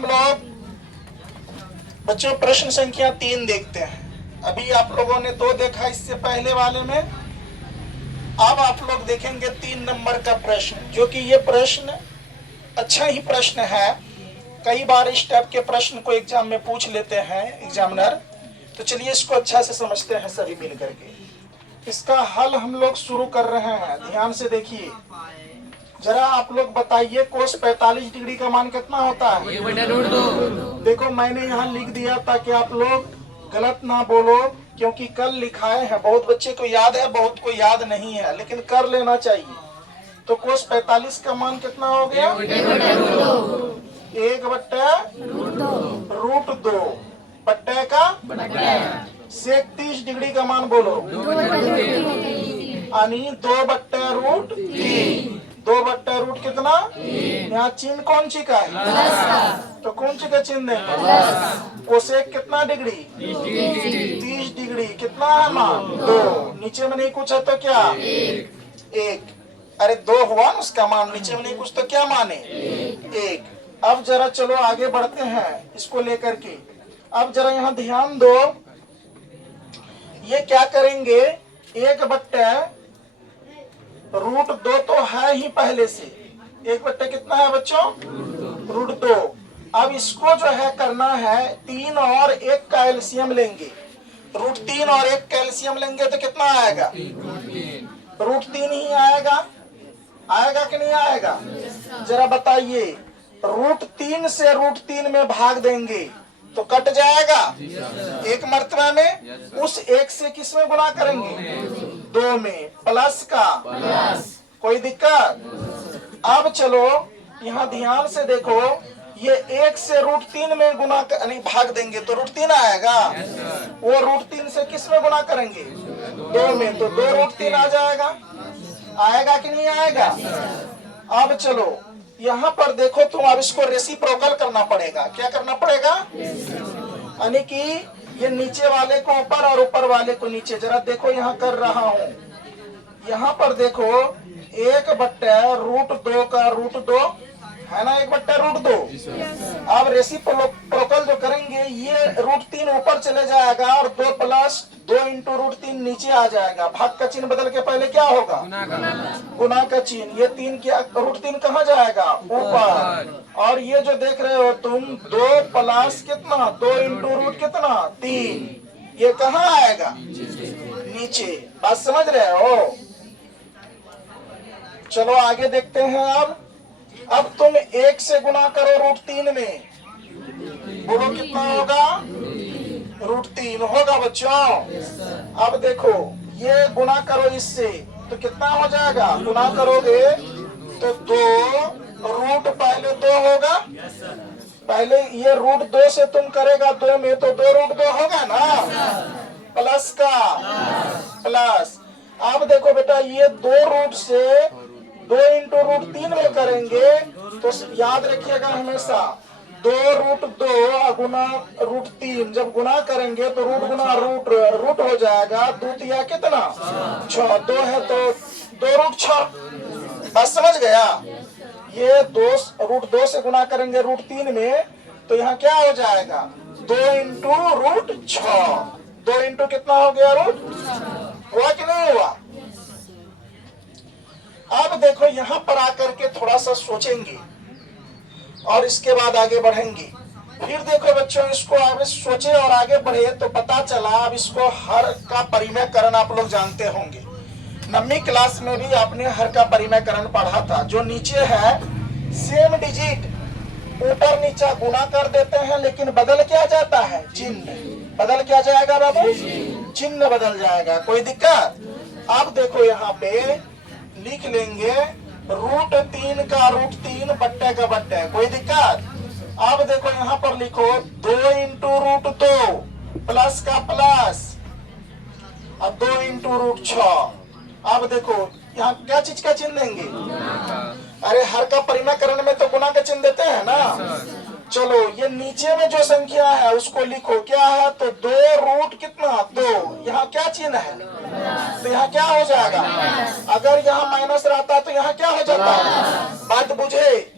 हम लोग बच्चों प्रश्न संख्या 3 देखते हैं। अभी आप लोगों ने 2 देखा इससे पहले वाले में। अब आप लोग देखेंगे 3 नंबर का प्रश्न, जो कि ये प्रश्न अच्छा ही प्रश्न है। कई बार इस टाइप के प्रश्न को एग्जाम में पूछ लेते हैं एग्जामिनर। तो चलिए इसको अच्छा से समझते हैं सभी मिल करके। इसका हल हम लोग शुरू कर रहे हैं, ध्यान से देखिए। जरा आप लोग बताइए कोस 45 डिग्री का मान कितना होता है? देखो मैंने यहाँ लिख दिया ताकि आप लोग गलत ना बोलो, क्योंकि कल लिखाए हैं। बहुत बच्चे को याद है, बहुत को याद नहीं है, लेकिन कर लेना चाहिए। तो कोस 45 का मान कितना हो गया? 1/√2 बट्टे का सेक 30 डिग्री का मान बोलो, यानी 2/√3। 2/√3 कितना? यहाँ चिन्ह कौन सी का है? तो कौन सी का चिन्ह देंगे? कोसेक कितना डिग्री? 30 डिग्री। कितना है मान? 2। नीचे में नहीं कुछ है तो क्या? 1। अरे 2 हुआ उसका मान, नीचे में नहीं कुछ तो क्या माने? 1। अब जरा चलो आगे बढ़ते हैं इसको लेकर के। अब जरा यहाँ ध्यान दो, ये क्या करेंगे? 1/√2 तो है ही पहले से। 1 कितना है बच्चों? √2। अब इसको जो है करना है 3 और 1 का एलसीएम लेंगे। √3 और 1 का एलसीएम लेंगे तो कितना आएगा? √3 ही आएगा। आएगा कि नहीं आएगा? जरा बताइए। √3 से √3 में भाग देंगे तो कट जाएगा 1 मर्तबा में। उस 1 से किस में गुना करेंगे? 2 में। प्लस का कोई दिक्कत? अब चलो यहाँ ध्यान से देखो, ये 1 से √3 में गुना भाग देंगे तो √3 आएगा। वो √3 से किस में गुना करेंगे? 2 में। तो 2√3 आ जाएगा। आएगा कि नहीं आएगा? अब चलो यहाँ पर देखो, तुम अब इसको रेसिप्रोकल करना पड़ेगा। क्या करना पड़ेगा? यानी कि ये नीचे वाले को ऊपर और ऊपर वाले को नीचे। जरा देखो यहाँ कर रहा हूँ, यहाँ पर देखो 1/√2 का √2 है ना, 1/√2। अब रेसिप्रोकल जो करेंगे, ये √3 ऊपर चले जाएगा और 2 + 2 × √3 नीचे आ जाएगा। भाग का चिन्ह बदल के पहले क्या होगा? गुना का चिन्ह। ये 3 क्या? √3 कहाँ जाएगा? ऊपर। और ये जो देख रहे हो तुम 2 + कितना? 2 × कितना? 3। ये कहाँ आएगा? नीचे। बात समझ रहे हो? चलो आगे देखते हैं। अब तुम 1 से गुना करो √3 में, बोलो कितना होगा? √3 होगा बच्चों। अब देखो ये गुना करो इससे तो कितना हो जाएगा? गुना करोगे तो 2 पहले 2 होगा। पहले ये √2 से तुम करेगा 2 में तो 2√2 होगा ना, प्लस का प्लस। अब देखो बेटा, ये 2 से 2 × √3 में करेंगे तो याद रखिएगा हमेशा 2√2 गुना √3। जब गुना करेंगे तो रूट गुना रूट हो जाएगा। दूतिया कितना? 6। 2 है तो 2√6। बस समझ गया? ये 2 से गुना करेंगे √3 में तो यहाँ क्या हो जाएगा? 2 × √6। 2 × कितना हो गया? हुआ कि नहीं हुआ? अब देखो यहाँ पर आकर के थोड़ा सा सोचेंगे और इसके बाद आगे बढ़ेंगे। फिर देखो बच्चों, इसको आगे सोचे और आगे बढ़े तो पता चला। अब इसको हर का परिमेयकरण आप लोग जानते होंगे। 9वीं क्लास में भी आपने हर का परिमेयकरण पढ़ा था। जो नीचे है सेम डिजिट ऊपर नीचा गुना कर देते हैं, लेकिन बदल क्या जाता है? चिन्ह। बदल क्या जाएगा बाबू? चिन्ह बदल जाएगा। कोई दिक्कत? अब देखो यहाँ पे लिख लेंगे √3 का √3 बट्टे का बट्टे। कोई दिक्कत? अब देखो यहाँ पर लिखो 2 × √2 प्लस का प्लस, अब 2 × √6। अब देखो यहाँ क्या चीज का चिन्ह देंगे? अरे हर का परिमेयकरण में तो गुना का चिन्ह देते हैं ना। चलो ये नीचे में जो संख्या है उसको लिखो। क्या है? तो 2 कितना? 2। यहाँ क्या चिन्ह है? तो यहाँ क्या हो जाएगा? अगर यहाँ माइनस रहता तो यहाँ क्या हो जाता? बात बुझे?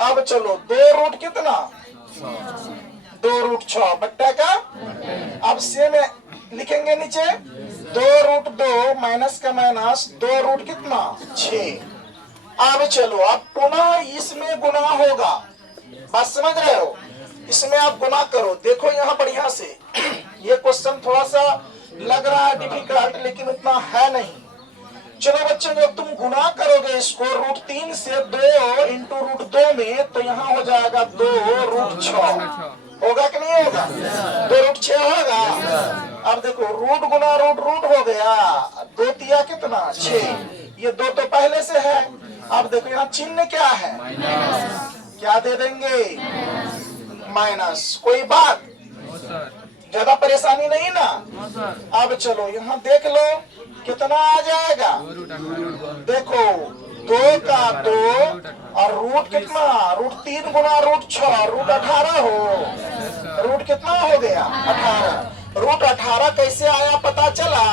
अब चलो 2 कितना? 2√6 बट्टा का। अब सेम लिखेंगे नीचे 2√2 माइनस का माइनस 2 रूट कितना 6। अब चलो अब पुनः इसमें गुना होगा, बात समझ रहे हो? इसमें आप गुना करो। देखो यहाँ बढ़िया से ये क्वेश्चन थोड़ा सा लग रहा है डिफिकल्ट, लेकिन उतना है नहीं। चलो बच्चों जब तुम गुना करोगे इसको √3 से 2 इंटू √2 में, तो यहाँ हो जाएगा 2√6। होगा कि नहीं होगा? 2√6 होगा। अब देखो रूट गुना रूट रूट हो गया, 2 तिया कितना 6। ये 2 तो पहले से है। अब देखो यहाँ चिन्ह क्या है, क्या दे देंगे माइनस। कोई बात ज्यादा परेशानी नहीं ना। अब चलो यहाँ देख लो कितना आ जाएगा। देखो 2 का 2 और रूट कितना √3 गुना √6 √18 हो। रूट कितना हो गया 18। √18 कैसे आया पता चला?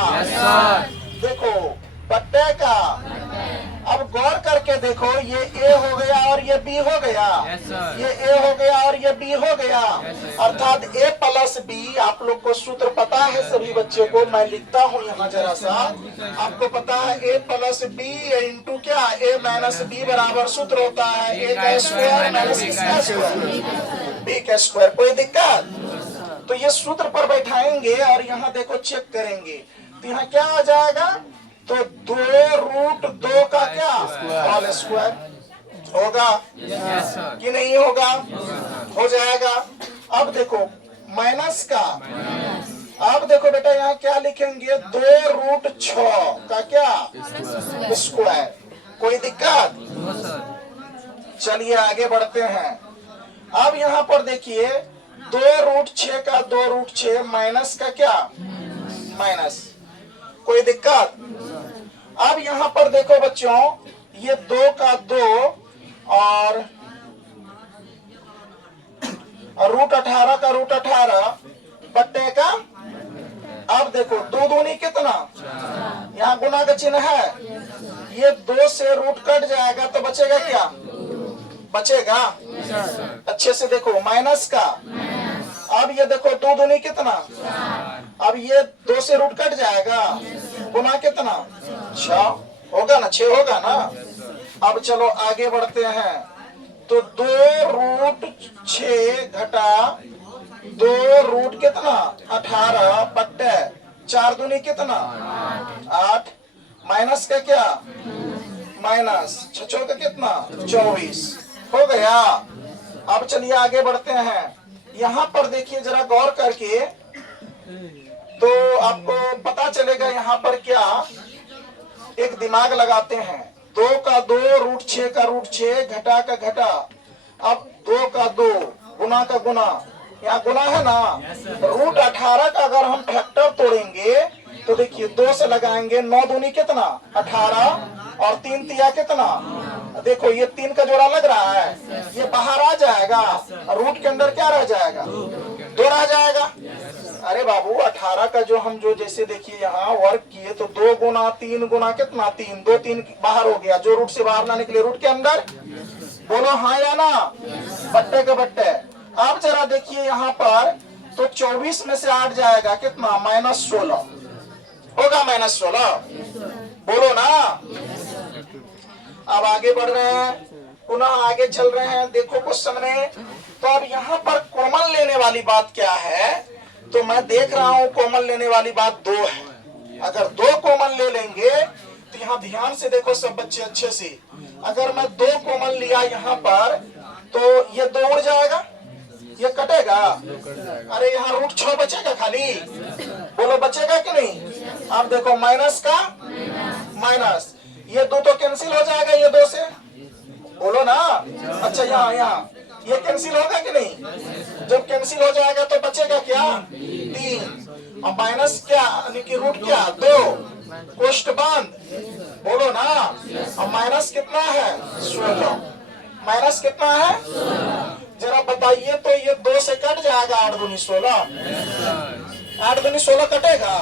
देखो बट्टे का। अब गौर करके देखो ये A हो गया और ये B हो गया। ये A हो गया और ये B हो गया। अर्थात A प्लस B। आप लोग को सूत्र पता है सभी बच्चों को, मैं लिखता हूँ यहाँ जरा सा। आपको पता है A प्लस B इंटू क्या A माइनस B बराबर सूत्र होता है A का स्क्वायर माइनस इसका स्क्वायर B का स्क्वायर। कोई दिक्कत? तो ये सूत्र पर बैठाएंगे और यहाँ देखो चेक करेंगे तो यहाँ क्या आ जाएगा? तो 2√2 का क्या होल स्क्वायर होगा कि नहीं होगा? हो जाएगा। अब देखो माइनस का। अब देखो बेटा यहाँ क्या लिखेंगे 2√6 का क्या स्क्वायर। कोई दिक्कत? चलिए आगे बढ़ते हैं। अब यहाँ पर देखिए 2√6 का 2√6 माइनस का क्या माइनस। कोई दिक्कत? अब यहाँ पर देखो बच्चों ये 2 का 2 और √18 का √18 बट्टे का। अब देखो 2 दूनी कितना, यहाँ गुना का चिन्ह है। ये 2 से रूट कट जाएगा तो बचेगा क्या? बचेगा अच्छे से देखो माइनस का। अब ये देखो 2 दूनी कितना, अब ये 2 से रूट कट जाएगा, गुना कितना 6 होगा ना, 6 होगा ना। अब चलो आगे बढ़ते हैं। तो 2√6 घटा 2 रूट कितना 18 बट्टे 4 दूनी कितना 8 माइनस का क्या माइनस 6 का कितना 24 हो गया। अब चलिए आगे बढ़ते हैं। यहाँ पर देखिए जरा गौर करके तो आपको पता चलेगा यहाँ पर क्या एक दिमाग लगाते हैं। 2 का 2 √6 का √6 घटा का घटा। अब 2 का 2 गुना का गुना, यहाँ गुना है ना। √18 का अगर हम फैक्टर तोड़ेंगे तो देखिए 2 से लगाएंगे 9 दूनी कितना 18 और 3 तिया कितना। देखो ये 3 का जोड़ा लग रहा है, ये बाहर आ जाएगा। रूट के अंदर क्या रह जाएगा 2 रह जाएगा। अरे बाबू 18 का जो हम जो जैसे देखिए यहाँ वर्क किए तो 2 गुना 3 गुना कितना 3, 2 3 बाहर हो गया। जो रूट से बाहर ना निकले रूट के अंदर, बोलो हाँ या ना। बट्टे के बट्टे। अब जरा देखिए यहाँ पर तो 24 में से 8 जाएगा कितना -16 होगा -16, बोलो ना। अब आगे बढ़ रहे हैं, पुनः आगे चल रहे हैं। देखो क्वेश्चन में तो अब यहाँ पर कॉमन लेने वाली बात क्या है, तो मैं देख रहा हूँ कॉमन लेने वाली बात 2 है। अगर 2 कॉमन ले लेंगे तो यहाँ ध्यान से देखो सब बच्चे अच्छे से। अगर मैं 2 कॉमन लिया यहाँ पर तो ये 2 उड़ जाएगा, ये कटेगा। अरे यहाँ √6 बचेगा खाली, बोलो बचेगा कि नहीं। अब देखो माइनस का माइनस, ये 2 तो कैंसिल हो जाएगा ये 2 से, बोलो ना। अच्छा यहाँ ये कैंसिल होगा कि नहीं। जब कैंसिल हो जाएगा तो बचेगा क्या 3 और माइनस क्या यानी कि रूट क्या 2 कोष्ठ बंद, बोलो ना। और माइनस कितना है 16, माइनस कितना है जरा बताइए। तो ये 2 से कट जाएगा 8 दूनी 16, 8 दूनी 16 कटेगा।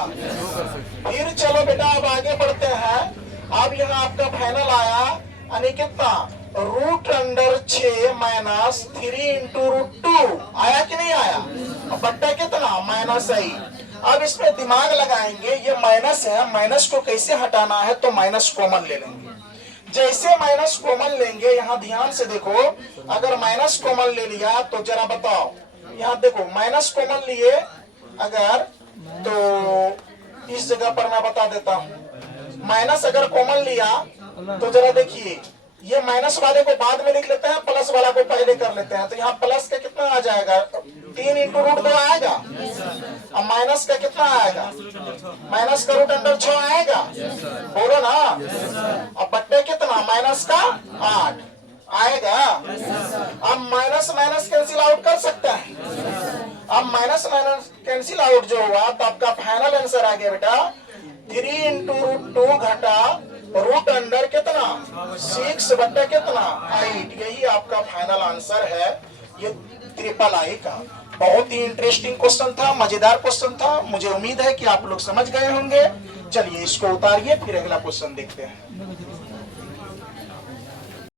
फिर चलो बेटा अब आगे बढ़ते हैं। अब यहाँ आपका फाइनल आया यानी कितना root under 6 minus 3 into root 2 आया कि नहीं आया? अब बट्टा कितना? -8। अब इसमें दिमाग लगाएंगे, ये माइनस है, माइनस को कैसे हटाना है, तो माइनस कॉमन ले लेंगे। जैसे माइनस कॉमन लेंगे, यहाँ ध्यान से देखो, अगर माइनस कॉमन ले लिया तो जरा बताओ, यहाँ देखो माइनस कॉमन लिए अगर, तो इस जगह पर मैं बता देता हूँ, माइनस अगर कॉमन लिया तो जरा देखिए, ये माइनस वाले को बाद में लिख लेते हैं, प्लस वाला को पहले कर लेते हैं। तो यहाँ प्लस का कितना आ जाएगा? 3 इंटू रूट 2 आएगा। अब माइनस का कितना आएगा? माइनस का रूट अंडर 6 आएगा। बोलो ना। अब बट्टे कितना? माइनस का 8 आएगा। अब माइनस माइनस कैंसिल आउट कर सकता है। अब माइनस माइनस कैंसिल आउट जो हुआ, तो आपका फाइनल आंसर आ गया बेटा 3 इंटू रूट 2 घटा रूट अंडर कितना? 6 बट्टा कितना? 8। यही आपका फाइनल आंसर है, ये ट्रिपल आई का। बहुत ही इंटरेस्टिंग क्वेश्चन था, मजेदार क्वेश्चन था। मुझे उम्मीद है कि आप लोग समझ गए होंगे। चलिए इसको उतारिए, फिर अगला क्वेश्चन देखते हैं।